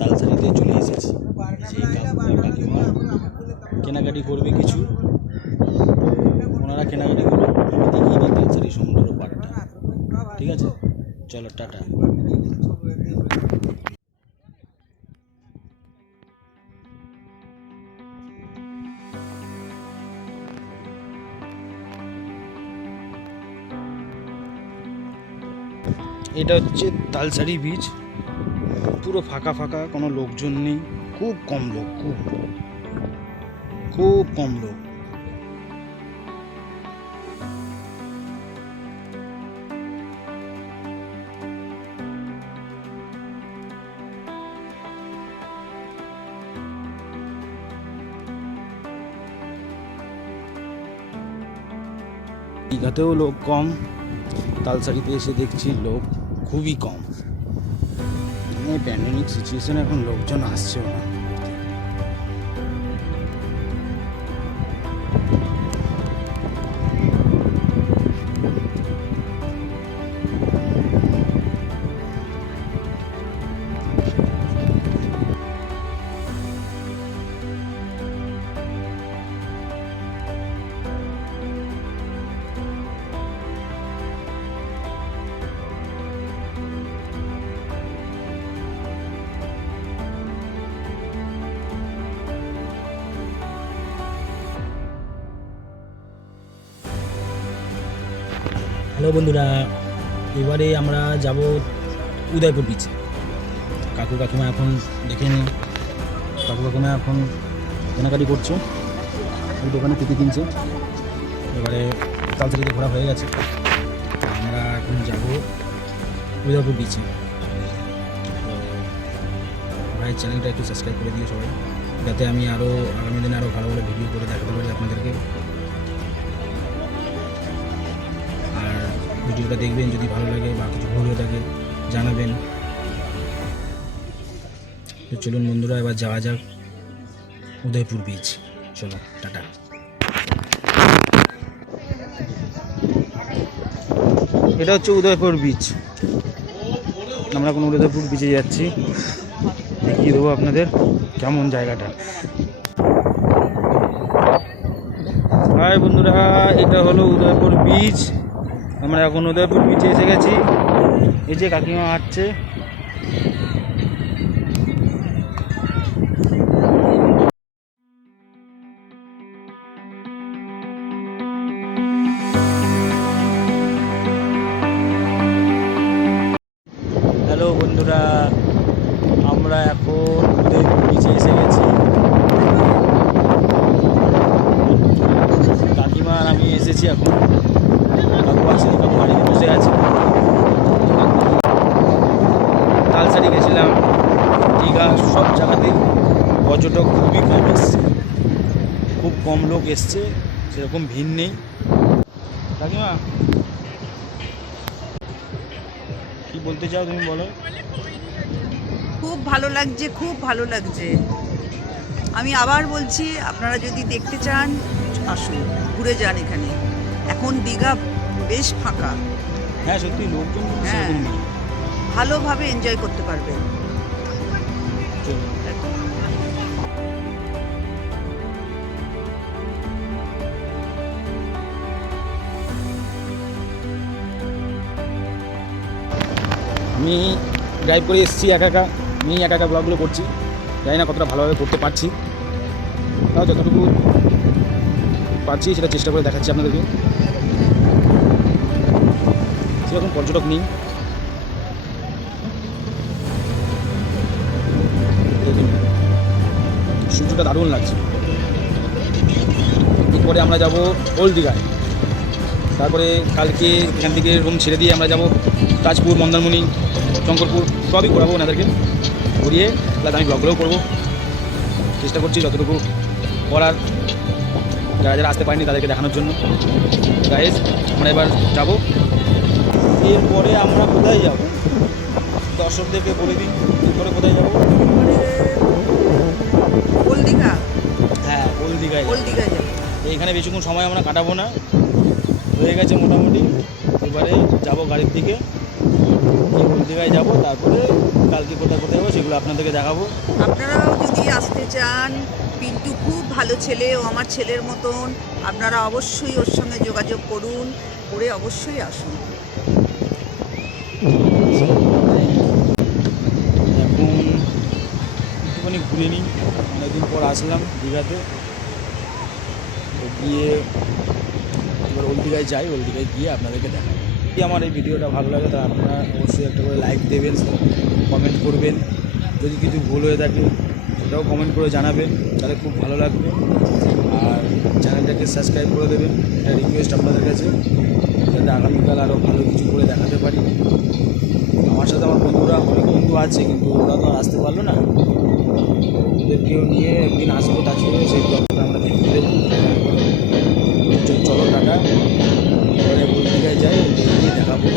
তালসারিতে চলে এসেছি। সেই কাকু কাকিমা কেনাকাটি করবে কিছু। ওনারা কেনাকাটি করবে দেখিয়ে দিই তালসারি সমুদ্র পাড়টা ঠিক আছে? চলো, টাটা। এটা হচ্ছে তালসারি বীচ পুরো ফাঁকা ফাঁকা, কোনো লোকজন নেই। খুব কম লোক, খুব। খুব কম লোক। দীঘাতেও লোক কম, তালসারিতে এসে দেখছি লোক খুবই কম। এই প্যান্ডেমিক সিচুয়েশনে এখন লোকজন আসছেও না। হ্যালো বন্ধুরা, এবারে আমরা যাব উদয়পুর বিচে কাকু কাকিমা এখন দেখে নিই কাকু কাকিমা এখন কেনাকাটি করছে, ওই দোকানে থেকে কিনছে। এবারে তালচারিতে ঘোরা হয়ে গেছে। আমরা এখন যাব উদয়পুর বিচে ভাই চ্যানেলটা একটু সাবস্ক্রাইব করে দিও সবাই, যাতে আমি আরও আগামী দিনে আরও ভালো ভালো ভিডিও করে ভিডিওটা দেখবেন, যদি ভালো লাগে বা কিছু ভুল হয়ে থাকে, জানাবেন। তো চলুন বন্ধুরা, এবার যাওয়া যাক উদয়পুর বিচ চলো, টাটা। এটা হচ্ছে উদয়পুর বিচ আমরা এখন উদয়পুর বিচে যাচ্ছি। দেখিয়ে দেবো আপনাদের কেমন জায়গাটা। হাই বন্ধুরা, এটা হলো উদয়পুর বিচ আমরা এখন উদয়পুর বিচে এসে গেছি। এই যে কাকিমা হাঁটছে। হ্যালো বন্ধুরা, আমরা এখন উদয়পুর বিচে এসে গেছি। কাকিমা আমি এসেছি এখন কাকু আসেনি কাকু বাড়িতে বসে আছে গেছিলাম দীঘা সব জায়গাতেই। পর্যটক খুবই কম এসছে। খুব কম লোক এসছে সেরকম ভিড় নেই। কাকিমা কি বলতে চাও তুমি বলো? খুব ভালো লাগছে খুব ভালো লাগছে। আমি আবার বলছি আপনারা যদি দেখতে চান আসুন ঘুরে যান এখানে। এখন দীঘা বেশ ফাঁকা। হ্যাঁ সত্যি লোকজন হ্যাঁ। ভালোভাবে এনজয় করতে পারবে। আমি ড্রাইভ করে এসেছি একা একা। আমি একা একা ব্লগগুলো করছি। জানি না কতটা ভালোভাবে করতে পারছি। তাও যতটুকু পারছি সেটা চেষ্টা করে দেখাচ্ছি আপনাদেরকে। সেরকম পর্যটক নেই। সূর্যটা দারুণ লাগছে। এরপরে আমরা যাব ওল্ড দীঘায়। তারপরে কালকে এখান থেকে রুম ছেড়ে দিয়ে আমরা যাব তাজপুর, মন্দারমণি, শঙ্করপুর, সবই ঘোরাবো ওনাদেরকে। ঘুরিয়ে প্লাস আমি ব্লগগুলোও করব। চেষ্টা করছি যতটুকু করার। যারা যারা আসতে পারেনি তাদেরকে দেখানোর জন্য। গাইজ আমরা এবার যাব। এরপরে আমরা কোথায় যাব? দর্শকদেরকে বলে দিই, এরপরে কোথায় যাব? ওল দীঘা হ্যাঁ ওল্ড দীঘায় ওল দীঘা যাব। তো এখানে বেশিক্ষণ সময় আমরা কাটাবো না। হয়ে গেছে মোটামুটি। এবারে যাব গাড়ির দিকে। ওল দীঘায় যাব তারপরে কালকে কোথায় কোথায় যাব সেগুলো আপনাদেরকে দেখাবো। আপনারাও যদি আসতে চান পিন্টু খুব ভালো ছেলে ও আমার ছেলের মতন আপনারা অবশ্যই ওর সঙ্গে যোগাযোগ করুন করে অবশ্যই আসুন। ঘুরে নিই। অনেকদিন পর আসলাম দীঘাতে। গিয়ে এবার ওল দীঘায় যাই ওল দীঘায় গিয়ে আপনাদেরকে দেখাবো। যদি আমার এই ভিডিওটা ভালো লাগে, তাহলে আপনারা অবশ্যই একটা করে লাইক দেবেন কমেন্ট করবেন। যদি কিছু ভুল হয়ে থাকে, সেটাও কমেন্ট করে জানাবেন, তাহলে খুব ভালো লাগবে। আর চ্যানেলটাকে সাবস্ক্রাইব করে দেবেন এটা রিকোয়েস্ট আপনাদের কাছে, যাতে আগামীকাল আরও ভালো কিছু করে দেখাতে পারি। আমার সাথে আমার বন্ধুরা, অনেক বন্ধু আছে, কিন্তু ওরা তো আর আসতে পারল না। ওদেরকেও নিয়ে একদিন আসব তাছাড়া সেই ব্লগটা আমরা দেখতে দেবো চলো টাটা। এবারে বলতে যাই দেখাবো।